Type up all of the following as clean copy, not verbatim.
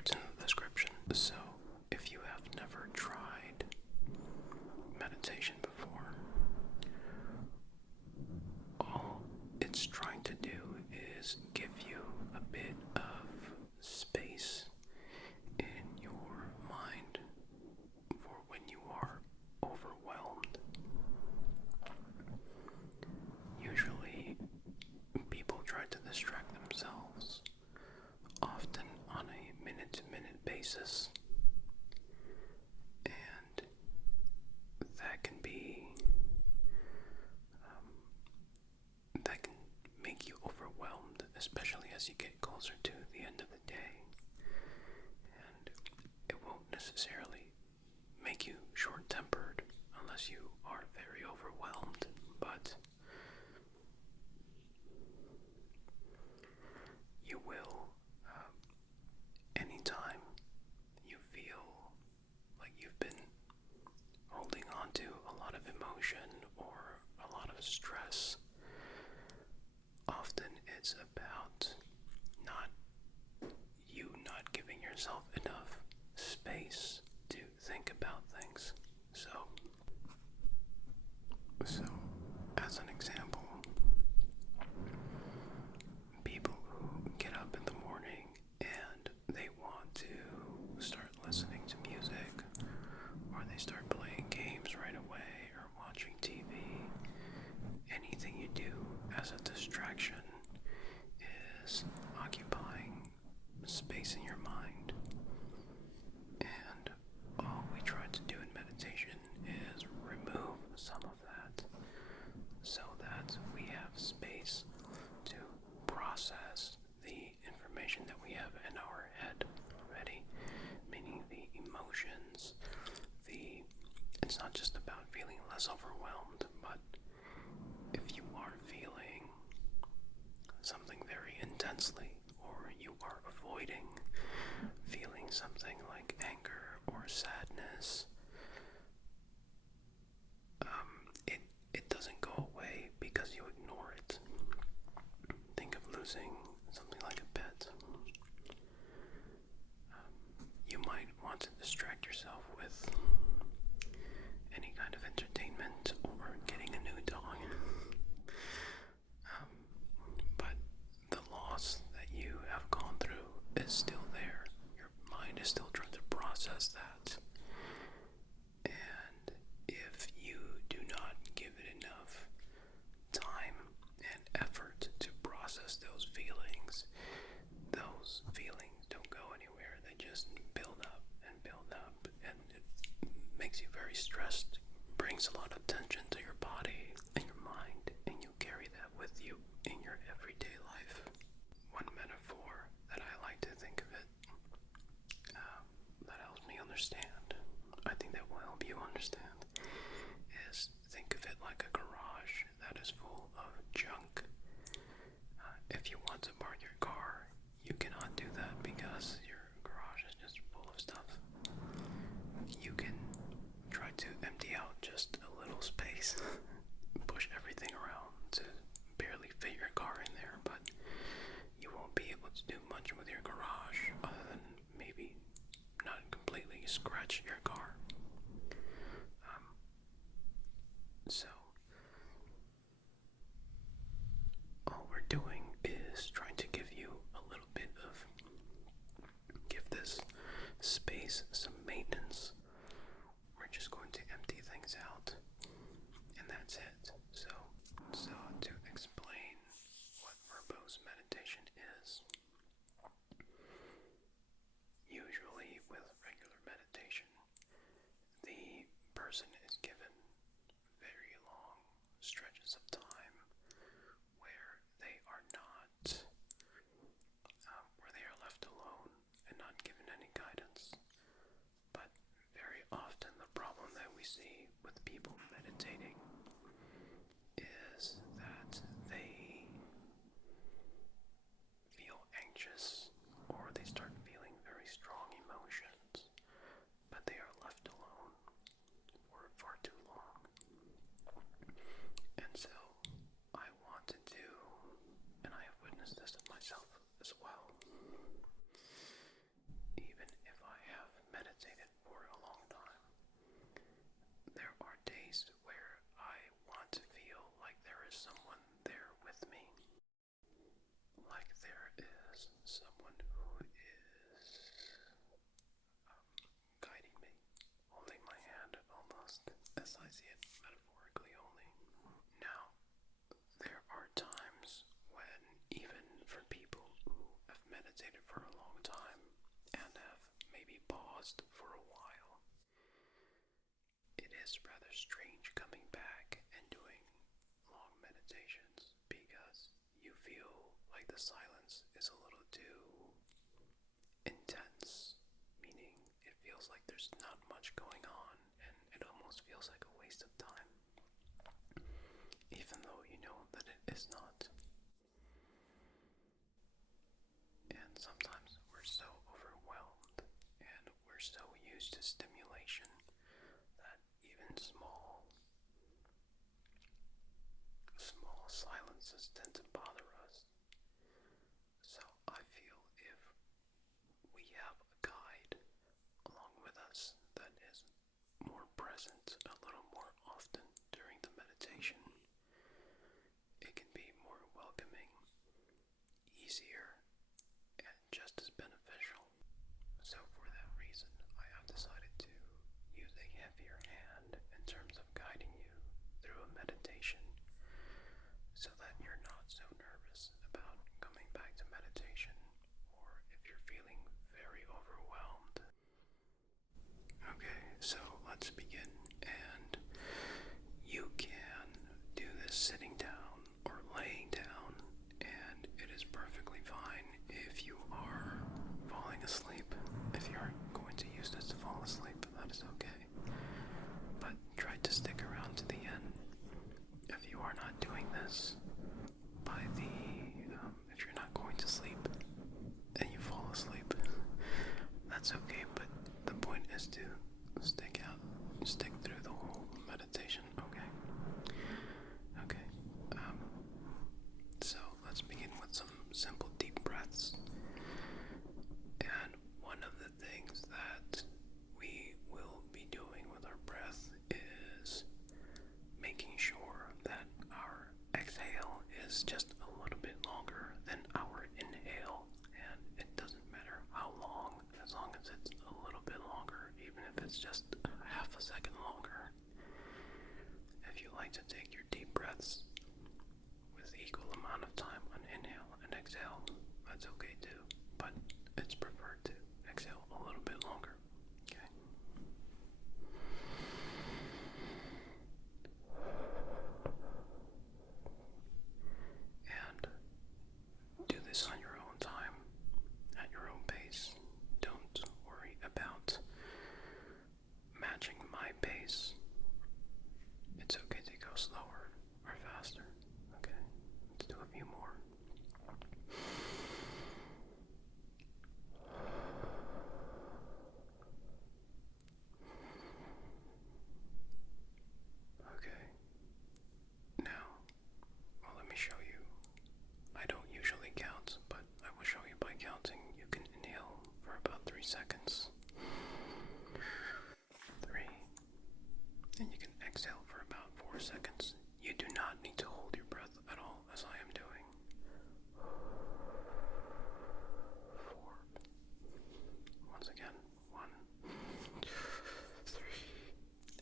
it's in the description. So, if you have never tried meditation before, all it's trying to do is give you a bit of space in your mind for when you are overwhelmed. Usually, people try to distract themselves, often on a minute-to-minute basis, and that can be that can make you overwhelmed, especially as you get closer to the end of the day. And it won't necessarily make you short-tempered unless you are very overwhelmed, but you will, anytime you feel like you've been holding on to a lot of emotion or a lot of stress, often it's about not giving yourself enough space to think about things. So as an example, people who get up in the morning and they want to start listening to music, or they start playing games right away, or watching TV, anything you do as a distraction is occupying space in your mind. And all we try to do in meditation is remove some of that so that we have space to process the information that we have in our head already, meaning the emotions. It's not just about feeling less overwhelmed, but if you are feeling something very intensely, or you are avoiding feeling something like anger or sadness, it doesn't go away because you ignore it. Think of losing something like a pet. You might want to distract yourself with any kind of entertainment or getting a new dog. But the loss that you have gone through is still there. Your mind is still trying to process that. And if you do not give it enough time and effort to process those feelings don't go anywhere. They just build up, and it makes you very stressed, brings a lot of tension to your body and your mind, and you carry that with you in your everyday life. One metaphor that I like to think of it, that helps me understand, I think that will help you understand, is think of it like a garage that is full of junk. If you want to park your car, you cannot do that because your garage is just full of stuff. You can try to empty out just a little space, push everything around to barely fit your car in there, but you won't be able to do much with your garage other than maybe not completely scratch your car. So all we're doing is trying to give this space some maintenance. We're just going to empty things out, and that's it. So to explain what verbose meditation is, usually with regular meditation, the person is given very long stretches of time where they are not, where they are left alone and not given any guidance. But very often the problem that we see with people meditating is that they feel anxious, or they start feeling very strong emotions, but they are left alone for far too long. And so I want to do, and I have witnessed this in myself as well, even as I see it, metaphorically only. Now, there are times when, even for people who have meditated for a long time and have maybe paused for a while, it is rather strange coming back and doing long meditations because you feel like the silence is a little too intense, meaning it feels like there's not much going on and it almost feels like a waste of time, even though you know that it is not. And sometimes we're so overwhelmed and we're so used to stimulation that even small silences tend to bother us. So I feel if we have a guide along with us that is more present a little more often during the meditation, it can be more welcoming, easier, and just as beneficial. So for that reason, I have decided to use a heavier hand in terms of guiding you through a meditation so that you're not so nervous about coming back to meditation, or if you're feeling very overwhelmed. Okay, so let's begin, and you can do this sitting down or laying down, and it is perfectly fine if you are falling asleep. If you aren't going to use this to fall asleep, that is okay. But try to stick around to the end. If you are not doing this if you're not going to sleep and you fall asleep, that's okay, but the point is to stick through the whole meditation, okay? Okay, so let's begin with some simple deep breaths. And one of the things that we will be doing with our breath is making sure that our exhale is just a little bit longer than our inhale, and it doesn't matter how long, as long as it's a little bit longer, even if it's just half a second longer. If you like to take your deep breaths with equal amount of time on inhale and exhale, that's okay too, but it's preferred to exhale a little bit longer, okay? And do this on your own time, at your own pace. Don't worry about matching my pace. It's okay to go slower or faster, okay? Let's do a few more. Okay. Now, well, let me show you. I don't usually count, but I will show you by counting. You can inhale for about 3 seconds. 3. And you can exhale for about 4 seconds. You do not need to hold your breath at all, as I am doing. 4. Once again. 1, 2, 3.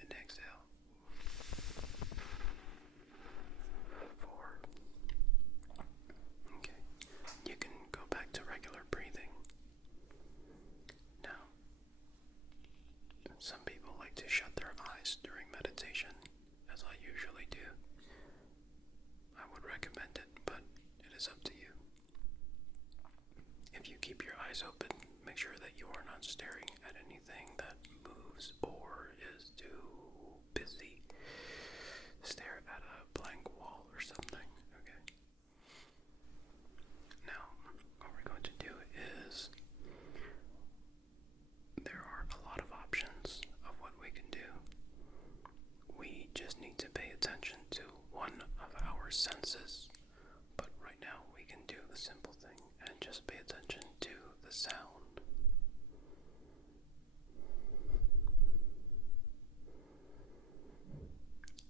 And exhale. 4. Okay. You can go back to regular breathing. Now, some people like to shut their eyes during meditation, as I usually do. I would recommend it, but it is up to you. If you keep your eyes open, make sure that you are not staring at anything that moves or is too busy. Stare at a blank wall or something, okay? Now, what we're going to do is, there are a lot of options of what we can do. We just need to pay attention to one of our senses. But right now we can do the simple thing and just pay attention to the sound.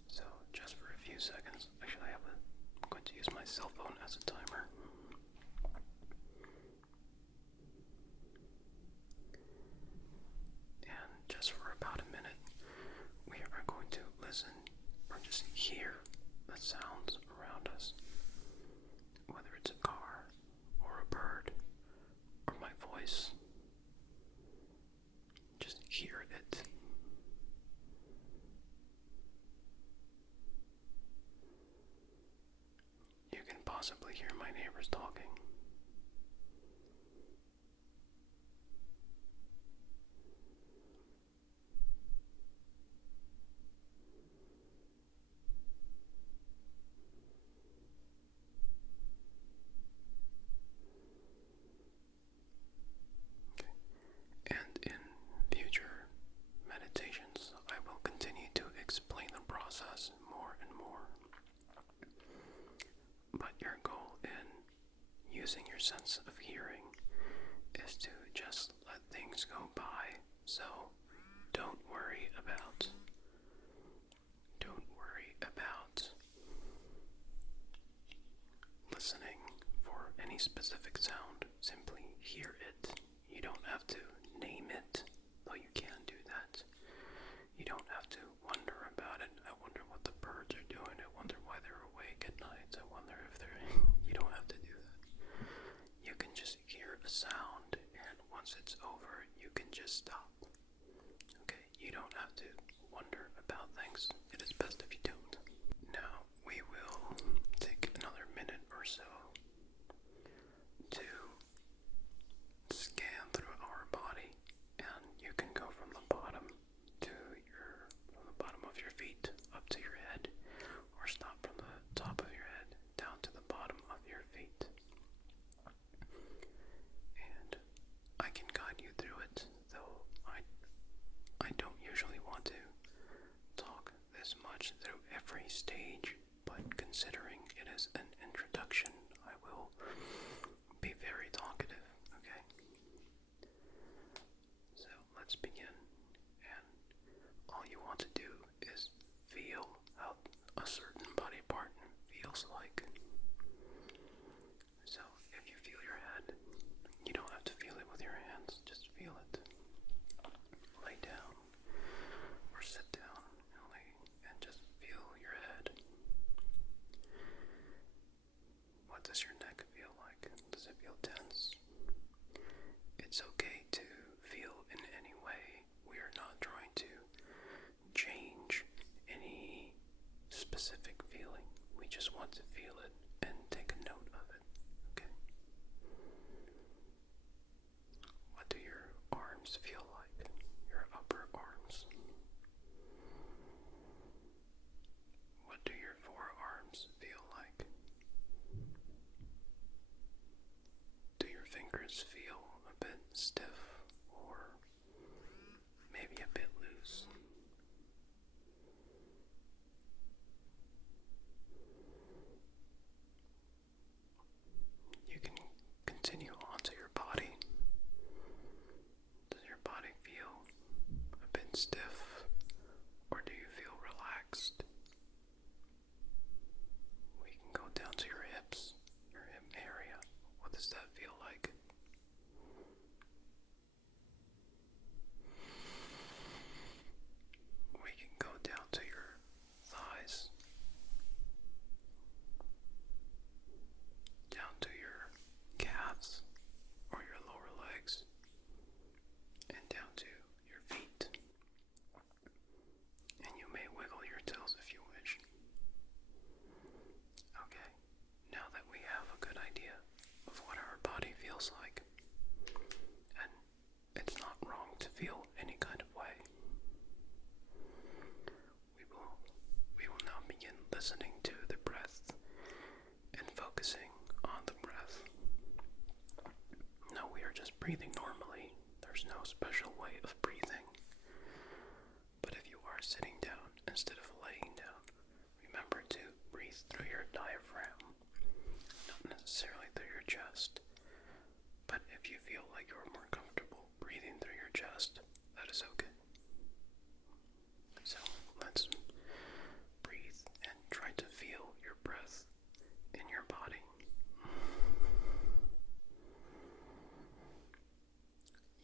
So just for a few seconds, actually I'm going to use my cell phone as a timer. And just for about a minute, we are going to listen sounds around us, whether it's a car or a bird or my voice. Just hear it. You can possibly hear my neighbors talking. And in future meditations, I will continue to explain the process more and more. But your goal in using your sense of hearing is to just let things go by. So don't worry about listening for any specific sound. Simply hear it. You don't have to name it, though you can do that. You don't have to wonder about it. I wonder what the birds are doing. I wonder why they're awake at night. I wonder if they're... You don't have to do that. You can just hear a sound, and once it's over, you can just stop. Okay? You don't have to wonder about things. It is best if you don't. Now, we will take another minute or so to scan through our body, and you can go from the bottom of your feet up to your head, or stop from the top of your head down to the bottom of your feet. And I can guide you through it, though I don't usually want to talk this much through every stage, but considering it is an introduction, I will be very talkative, okay? So let's begin, and all you want to do is feel how a certain body part feels like. So if you feel your head, you don't have to feel it with your hands, just feel it. Lay down or sit down and just feel your head. What does your neck feel like? Does it feel tense? It's okay to feel in any way. We are not trying to change any specific feeling. We just want to feel it and take a note of it. Okay? What do your arms feel like? Your upper arms? What do your forearms feel like? Do your fingers feel a bit stiff or maybe a bit loose? You can continue onto your body. Does your body feel a bit stiff, or do you feel relaxed? We can go down to your hips, your hip area. What does that feel like? We can go down to your thighs, down to your calves or your lower legs, and down to your feet. And you may wiggle your toes if you wish. Okay, now that we have a good idea of what our body feels like, and it's not wrong to feel any kind of way, we will now begin listening to the breath and focusing on the breath. No, we are just breathing normally. There's no special way of breathing. But if you are sitting down instead of laying down, remember to breathe through your diaphragm, not necessarily through your chest. But if you feel like you're more comfortable breathing through your chest, that is okay. So let's breathe and try to feel your breath in your body.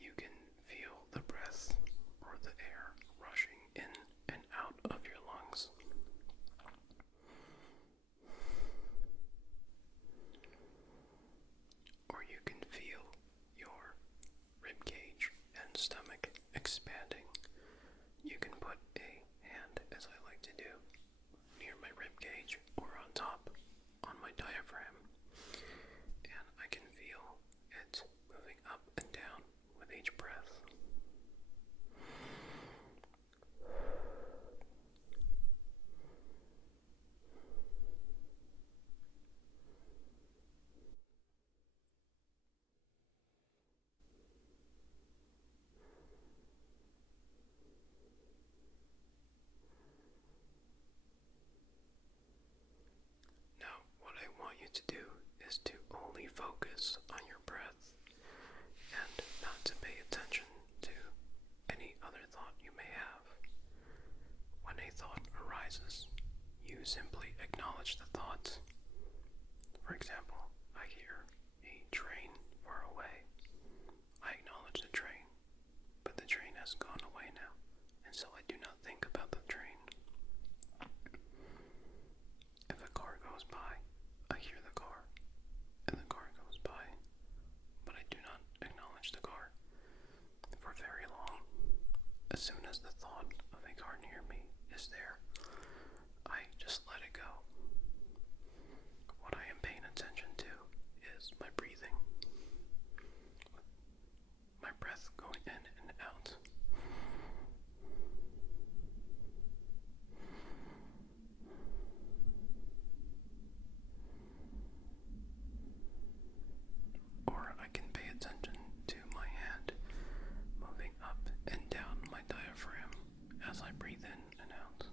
You can feel the breath or the air rushing in and out of your lungs. stomach expanding. You can put a hand, as I like to do, near my rib cage or on top, on my diaphragm, and I can feel it moving up and down with each breath. Now, what I want you to do is to only focus on your breath and not to pay attention to any other thought you may have. When a thought arises, you simply acknowledge the thought. For example, I hear a train far away. I acknowledge the train, but the train has gone away now, and so I do not think about the train. If a car goes by, I hear the car, and the car goes by, but I do not acknowledge the car for very long. As soon as the thought of a car near me is there, I just let it go. What I am paying attention to is my breathing, my breath going in and out. Or I can pay attention to my hand moving up and down my diaphragm as I breathe in and out.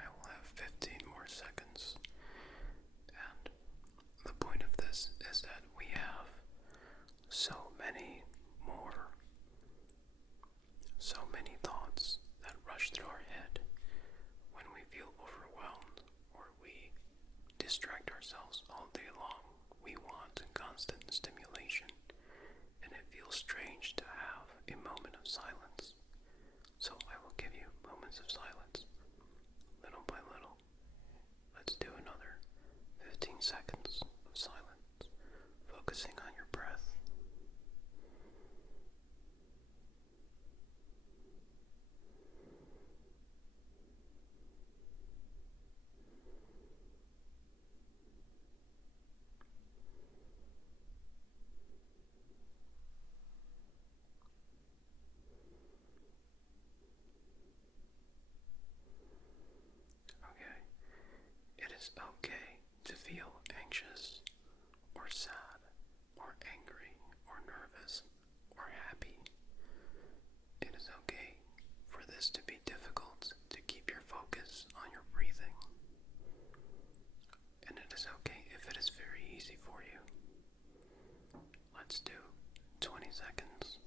I will have 15 more seconds, and the point of this is that we have so many thoughts that rush through our head when we feel overwhelmed or we distract ourselves all day long. We want constant stimulation, and it feels strange to have a moment of silence. So I will give you moments of silence, little by little. Let's do another 15 seconds of silence, focusing on your breath. Okay, it is okay to feel anxious or sad or angry or nervous or happy. It is okay for this to be difficult to keep your focus on your breathing. And it is okay if it is very easy for you. Let's do 20 seconds.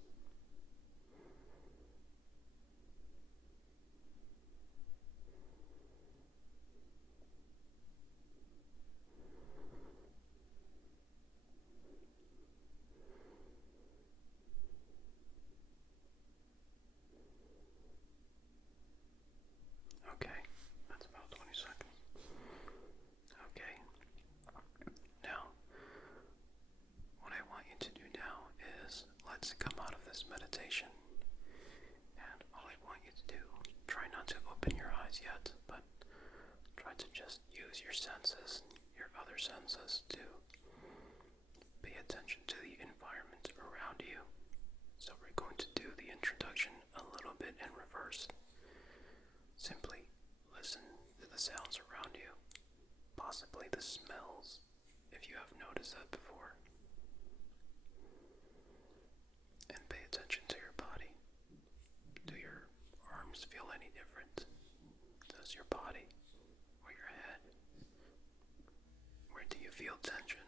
Okay, that's about 20 seconds. Okay, now, what I want you to do now is let's come out of this meditation, and all I want you to do, try not to open your eyes yet, but try to just use your senses, your other senses, to pay attention to the environment around you. So we're going to do the introduction a little bit in reverse. Simply listen to the sounds around you, possibly the smells, if you have noticed that before. And pay attention to your body. Do your arms feel any different? Does your body or your head? Where do you feel tension?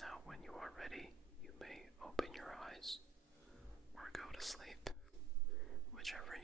Now, when you are ready, you may open whichever